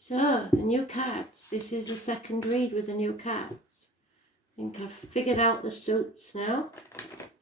So, the new cards. This is a second read with the new cards. I think I've figured out the suits now,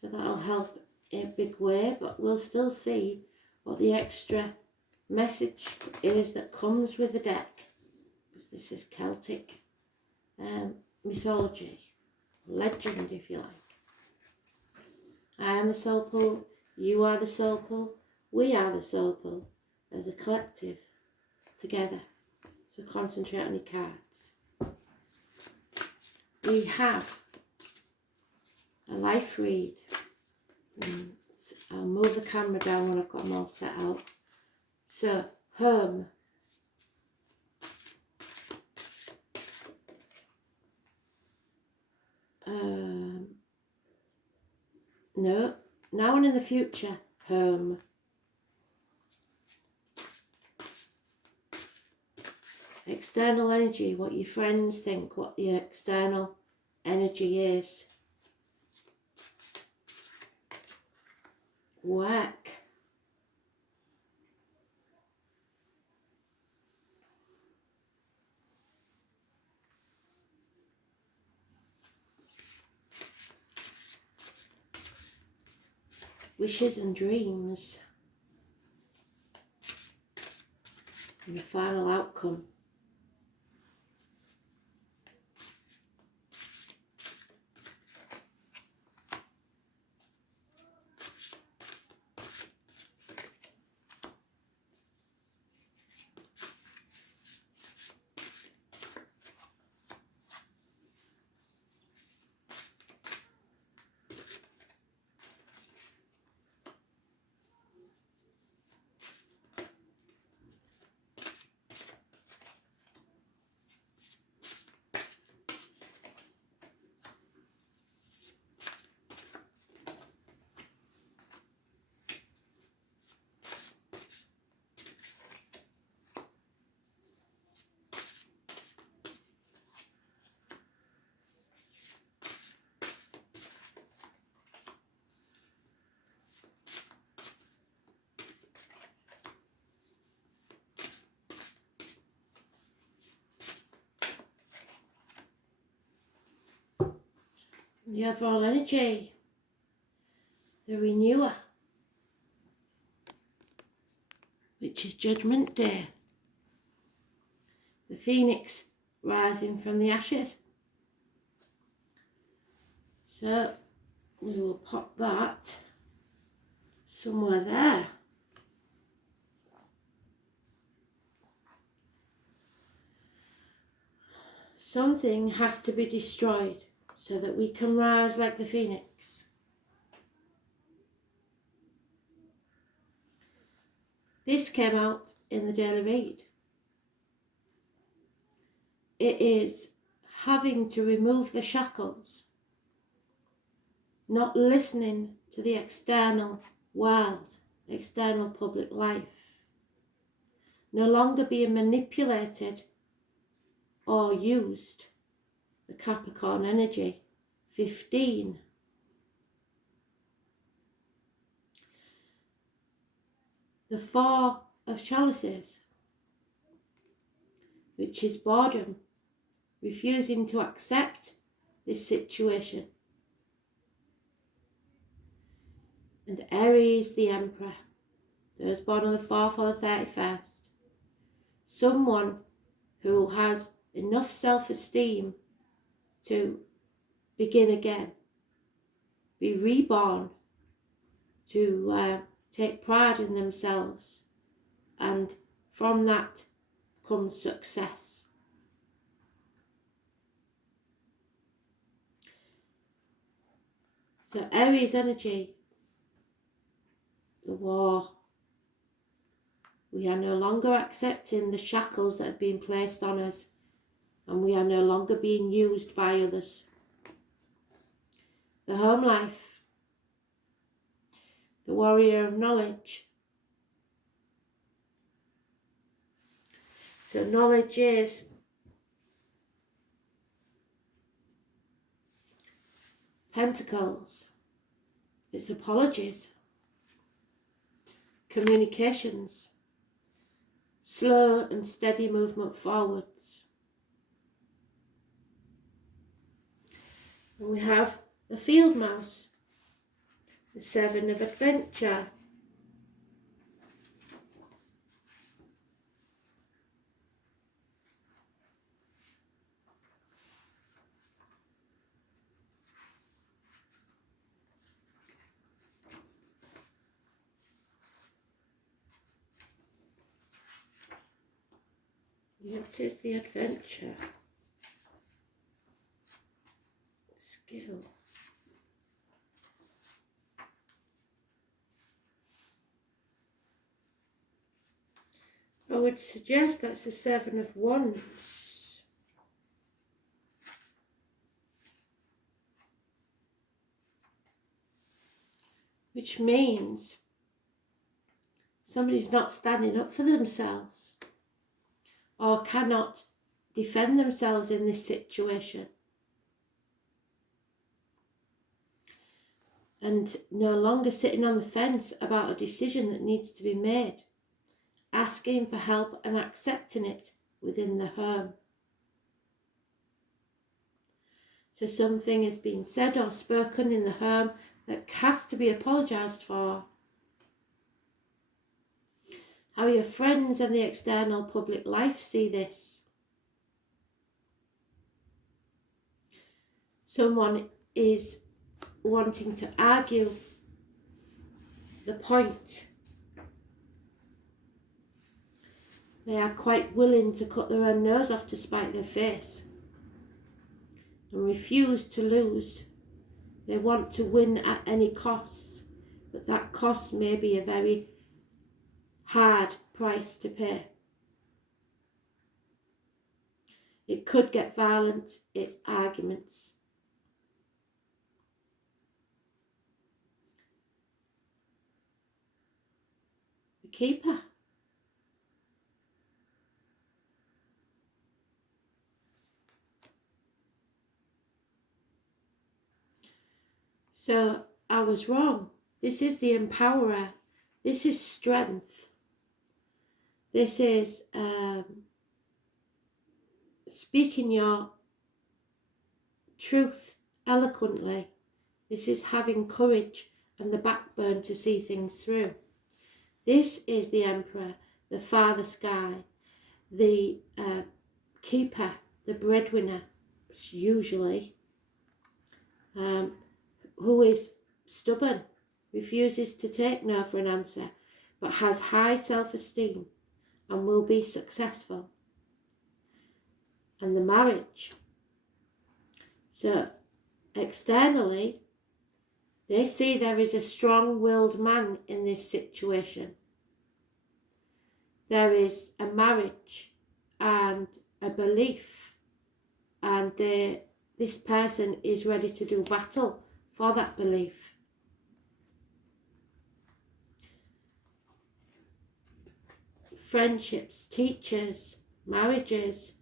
so that'll help in a big way, but we'll still see what the extra message is that comes with the deck, because this is Celtic mythology, legend if you like. I am the soul pool, you are the soul pool, we are the soul pool as a collective together. So concentrate on your cards. We have a life read. I'll move the camera down when I've got them all set out. So, home. No, now and in the future, home. External energy, what your friends think, what the external energy is. Work. Wishes and dreams. And the final outcome. The overall energy, the renewer, which is Judgment Day, the phoenix rising from the ashes. So we will pop that somewhere there. Something has to be destroyed so that we can rise like the phoenix. This came out in the daily read. It is having to remove the shackles, not listening to the external world, external public life, no longer being manipulated or used. The Capricorn energy, 15. The Four of Chalices, which is boredom, refusing to accept this situation. And Aries, the Emperor, those born on the 4th or the 31st. Someone who has enough self-esteem to begin again, be reborn, to take pride in themselves, and from that comes success. So Aries energy, the war. We are no longer accepting the shackles that have been placed on us, and we are no longer being used by others. The home life, the warrior of knowledge. So knowledge is Pentacles, it's apologies, communications. slow and steady movement forwards. And we have the field mouse, the 7 of adventure. What is the adventure? Skill. I would suggest that's a 7 of wands. Which means somebody's not standing up for themselves or cannot defend themselves in this situation. And no longer sitting on the fence about a decision that needs to be made. Asking for help and accepting it within the home. So something has been said or spoken in the home that has to be apologised for. How your friends and the external public life see this. Someone is wanting to argue the point. They are quite willing to cut their own nose off to spite their face and refuse to lose. They want to win at any cost, but that cost may be a very hard price to pay. It could get violent, it's arguments. The keeper. So I was wrong. This is the empowerer. This is strength. This is speaking your truth eloquently. This is having courage and the backbone to see things through. This is the emperor, the father sky, the keeper, the breadwinner, usually. Who is stubborn, refuses to take no for an answer, but has high self-esteem and will be successful. And the marriage. So, externally, they see there is a strong-willed man in this situation. There is a marriage and a belief, and this person is ready to do battle for that belief. Friendships, teachers, marriages,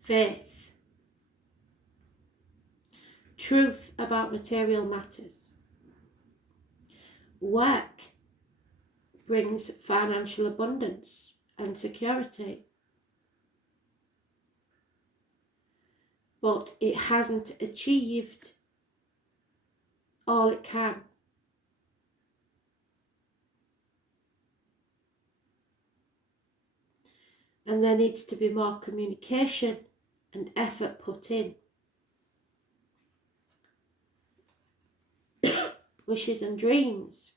faith, truth about material matters. Work brings financial abundance and security, but it hasn't achieved all it can. And there needs to be more communication and effort put in. Wishes and dreams.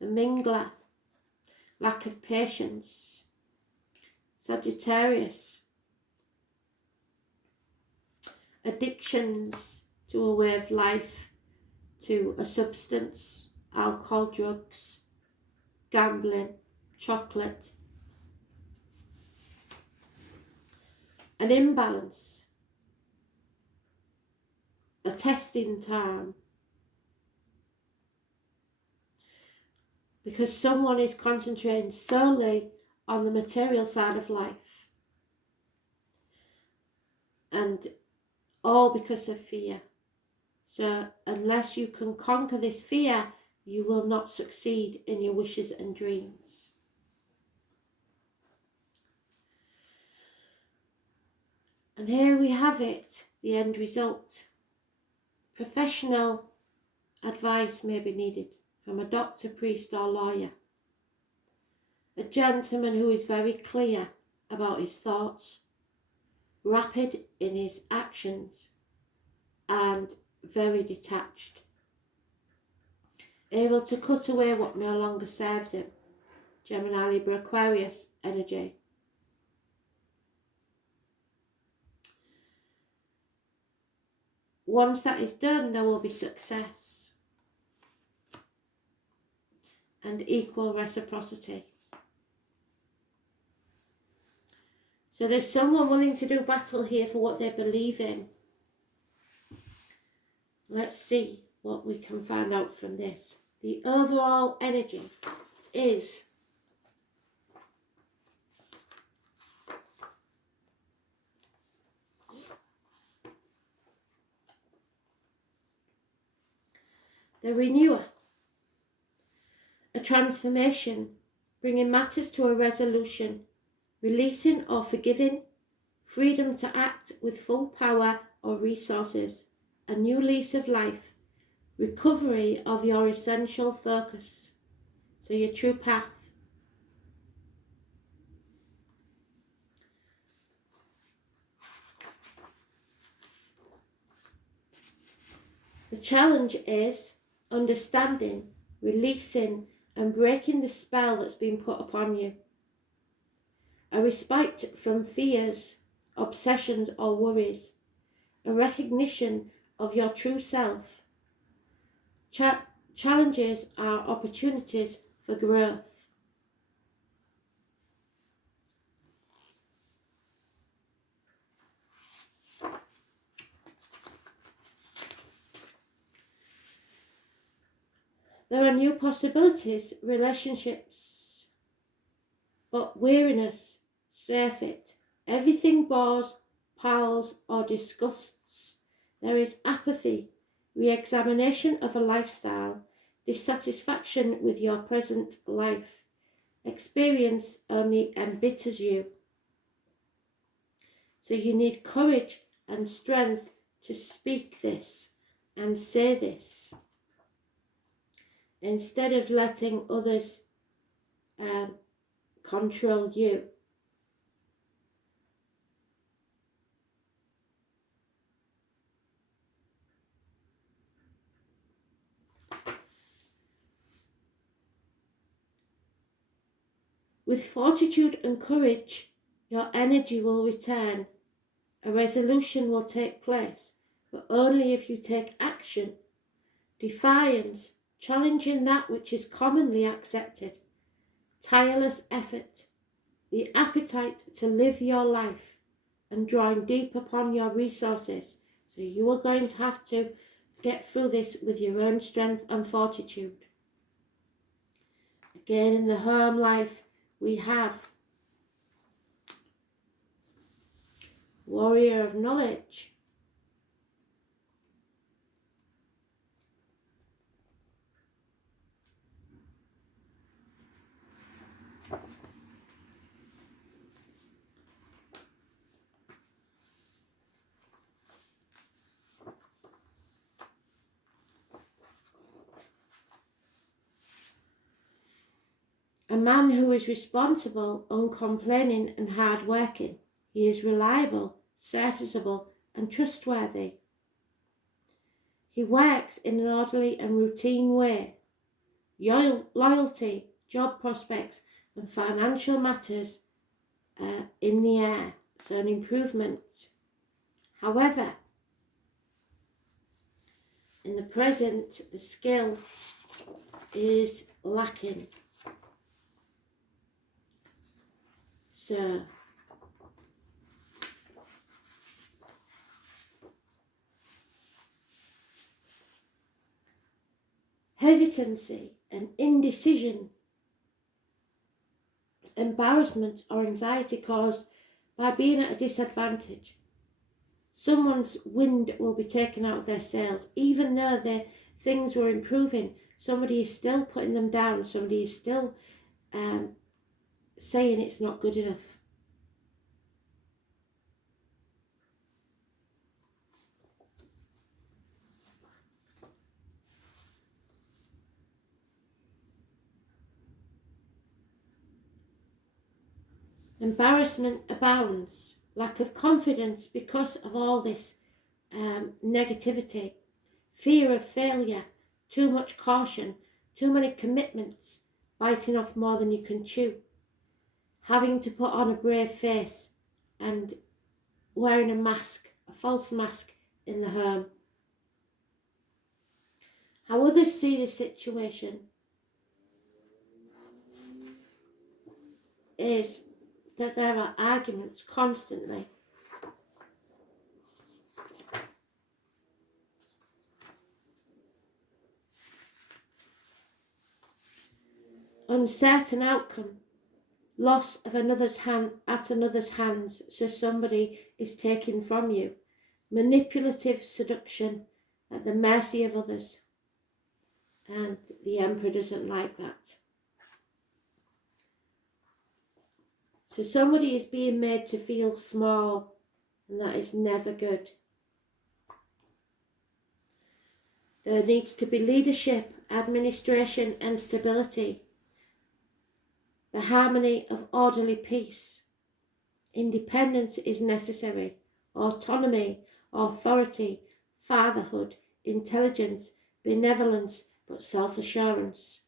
The mingler, lack of patience. Sagittarius. Addictions to a way of life, to a substance, alcohol, drugs, gambling, chocolate. An imbalance, a testing time, because someone is concentrating solely on the material side of life, and all because of fear. So unless you can conquer this fear, you will not succeed in your wishes and dreams. And here we have it, the end result. Professional advice may be needed from a doctor, priest or lawyer. A gentleman who is very clear about his thoughts, rapid in his actions, and very detached. Able to cut away what no longer serves him. Gemini, Libra, Aquarius energy. Once that is done, there will be success and equal reciprocity. So there's someone willing to do battle here for what they believe in. Let's see what we can find out from this. The overall energy is the renewer, a transformation, bringing matters to a resolution, releasing or forgiving, freedom to act with full power or resources, a new lease of life, recovery of your essential focus, so your true path. The challenge is understanding, releasing and breaking the spell that's been put upon you. A respite from fears, obsessions or worries. A recognition of your true self. Challenges are opportunities for growth. There are new possibilities, relationships, but weariness, surfeit. Everything bores, piles or disgusts. There is apathy, re-examination of a lifestyle, dissatisfaction with your present life. Experience only embitters you. So you need courage and strength to speak this and say this, instead of letting others control you. With fortitude and courage, your energy will return. A resolution will take place, but only if you take action. Defiance, challenging that which is commonly accepted. Tireless effort, the appetite to live your life and drawing deep upon your resources. So you are going to have to get through this with your own strength and fortitude. Again, in the home life, we have Warrior of Knowledge. A man who is responsible, uncomplaining and hard-working. He is reliable, serviceable and trustworthy. He works in an orderly and routine way. Loyalty, job prospects and financial matters in the air, so an improvement. However, in the present, the skill is lacking. So, hesitancy and indecision, embarrassment or anxiety caused by being at a disadvantage. Someone's wind will be taken out of their sails, even though things were improving. Somebody is still putting them down. Somebody is still saying it's not good enough. Embarrassment abounds. Lack of confidence because of all this negativity. Fear of failure. Too much caution. Too many commitments. Biting off more than you can chew. Having to put on a brave face and wearing a mask, a false mask in the home. How others see the situation is that there are arguments constantly. Uncertain outcome. Loss of another's hand at another's hands, so somebody is taken from you. Manipulative seduction at the mercy of others. And the Emperor doesn't like that. So somebody is being made to feel small, and that is never good. There needs to be leadership, administration and stability. The harmony of orderly peace. Independence is necessary. Autonomy, authority, fatherhood, intelligence, benevolence, but self-assurance.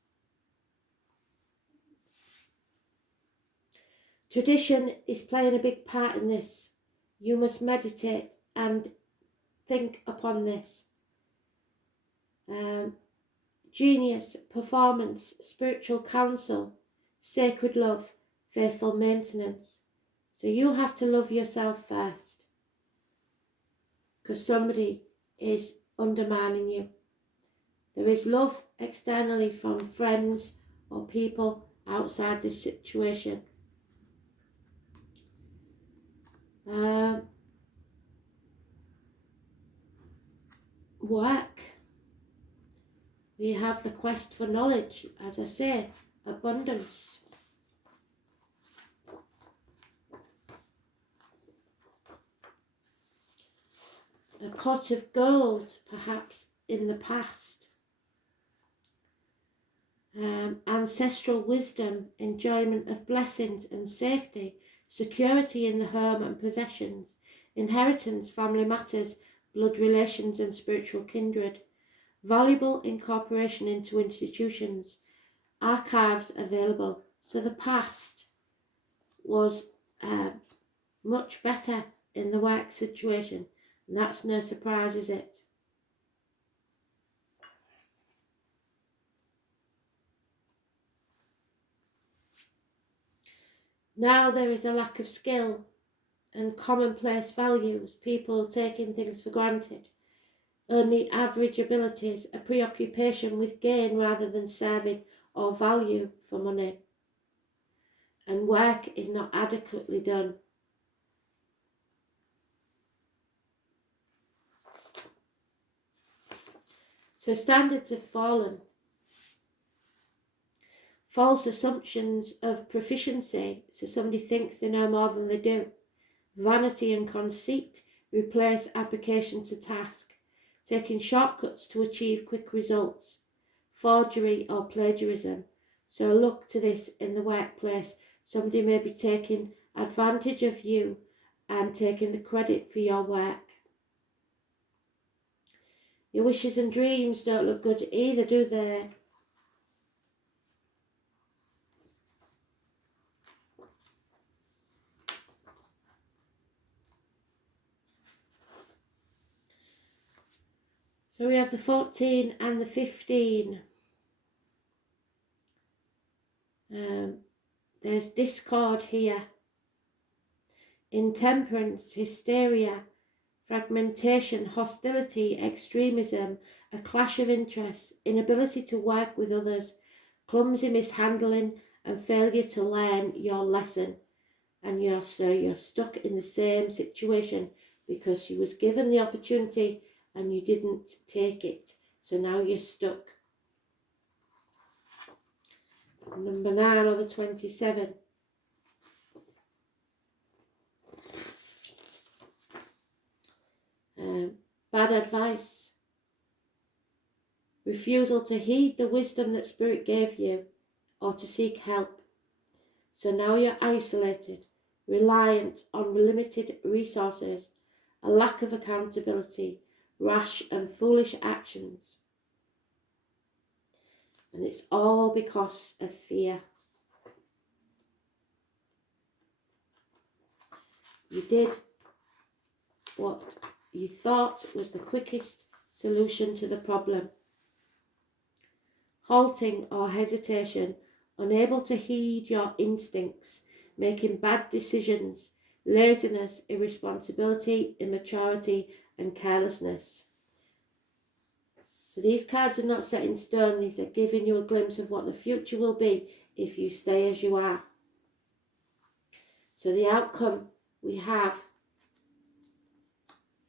Tradition is playing a big part in this. You must meditate and think upon this. Genius, performance, spiritual counsel, sacred love, faithful maintenance. So you have to love yourself first, because somebody is undermining you. There is love externally from friends or people outside this situation. Work. We have the quest for knowledge, as I say, abundance. A pot of gold, perhaps in the past. Ancestral wisdom, enjoyment of blessings and safety, security in the home and possessions, inheritance, family matters, blood relations and spiritual kindred, valuable incorporation into institutions, archives available. So the past was much better in the work situation, and that's no surprise, is it? Now there is a lack of skill and commonplace values, people taking things for granted, only average abilities, a preoccupation with gain rather than serving or value for money, and work is not adequately done. So standards have fallen. False assumptions of proficiency, so somebody thinks they know more than they do. Vanity and conceit replace application to task, taking shortcuts to achieve quick results. Forgery or plagiarism. So look to this in the workplace. Somebody may be taking advantage of you and taking the credit for your work. Your wishes and dreams don't look good either, do they? So we have the 14 and the 15. There's discord here. Intemperance, hysteria, fragmentation, hostility, extremism, a clash of interests, inability to work with others, clumsy mishandling and failure to learn your lesson. And you're stuck in the same situation because you was given the opportunity and you didn't take it. So now you're stuck. Number 9 or the 27. Bad advice. Refusal to heed the wisdom that Spirit gave you or to seek help. So now you're isolated, reliant on limited resources, a lack of accountability, rash and foolish actions. And it's all because of fear. You did what you thought was the quickest solution to the problem. Halting or hesitation, unable to heed your instincts, making bad decisions, laziness, irresponsibility, immaturity, and carelessness. So these cards are not set in stone. These are giving you a glimpse of what the future will be if you stay as you are. So the outcome we have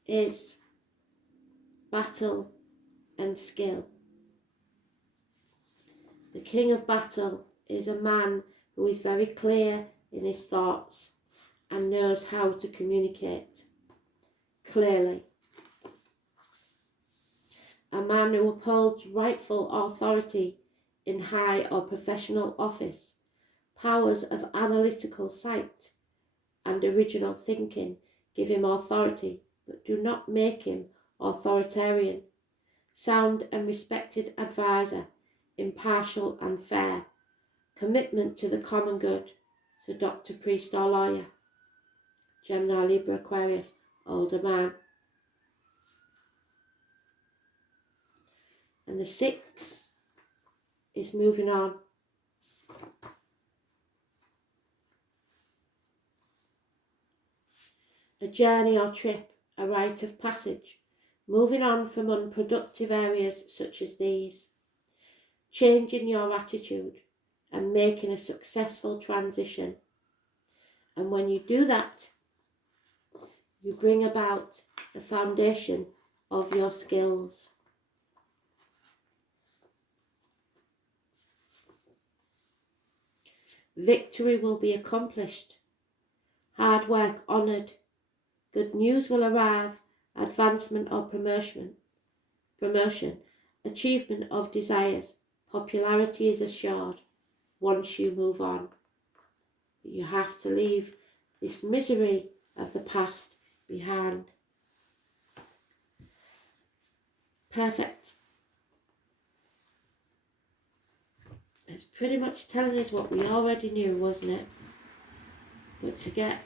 is battle and skill. The King of Battle is a man who is very clear in his thoughts and knows how to communicate clearly. A man who upholds rightful authority in high or professional office, powers of analytical sight and original thinking give him authority, but do not make him authoritarian. Sound and respected advisor, impartial and fair, commitment to the common good, so doctor, priest or lawyer. Gemini, Libra, Aquarius, older man. And the 6 is moving on. A journey or trip, a rite of passage, moving on from unproductive areas such as these, changing your attitude and making a successful transition. And when you do that, you bring about the foundation of your skills. Victory will be accomplished, hard work honoured, good news will arrive, advancement or promotion, achievement of desires, popularity is assured once you move on. You have to leave this misery of the past behind. Perfect. It's pretty much telling us what we already knew, wasn't it? But to get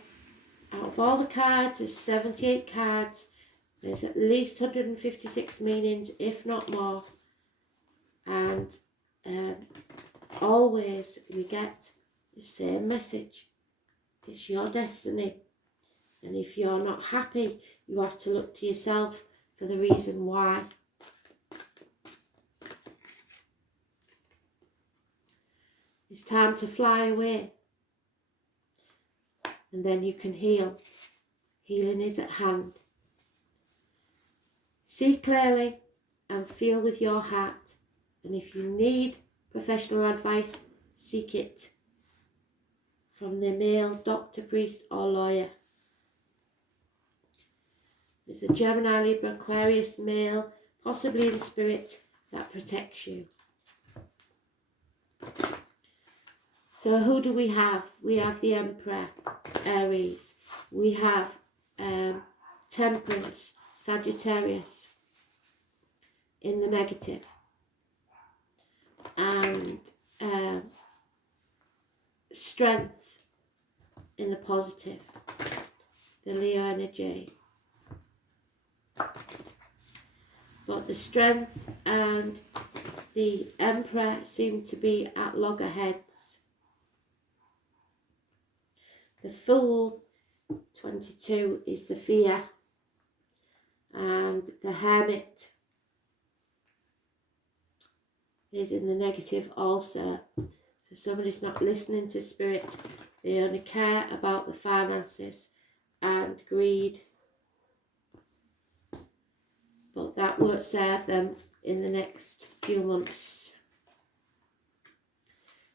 out of all the cards, there's 78 cards, there's at least 156 meanings, if not more. And always we get the same message. It's your destiny. And if you're not happy, you have to look to yourself for the reason why. It's time to fly away. And then you can heal. Healing is at hand. See clearly and feel with your heart. And if you need professional advice, seek it from the male doctor, priest or lawyer. There's a Gemini, Libra, Aquarius male, possibly in spirit, that protects you. So who do we have? We have the Emperor, Aries. We have Temperance, Sagittarius, in the negative. And Strength in the positive. The Leo energy. But the Strength and the Emperor seem to be at loggerheads. The Fool, 22, is the fear. And the Hermit is in the negative also. So somebody's not listening to spirit. They only care about the finances and greed. But that won't serve them in the next few months.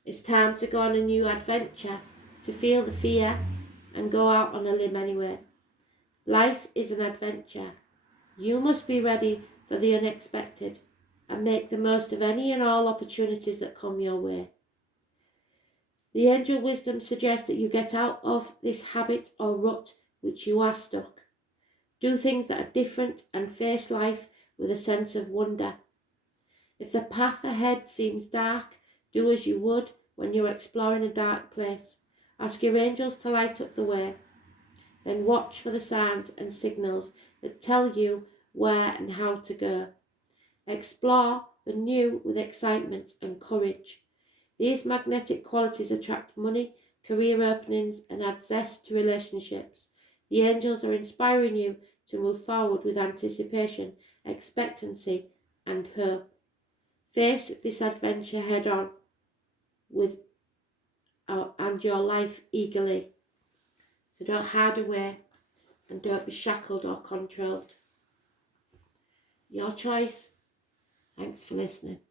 It's time to go on a new adventure, to feel the fear and go out on a limb anyway. Life is an adventure. You must be ready for the unexpected and make the most of any and all opportunities that come your way. The angel wisdom suggests that you get out of this habit or rut which you are stuck. Do things that are different and face life with a sense of wonder. If the path ahead seems dark, do as you would when you're exploring a dark place. Ask your angels to light up the way. Then watch for the signs and signals that tell you where and how to go. Explore the new with excitement and courage. These magnetic qualities attract money, career openings, and add zest to relationships. The angels are inspiring you to move forward with anticipation, expectancy, and hope. Face this adventure head on and your life eagerly. So don't hide away and don't be shackled or controlled. Your choice. Thanks for listening.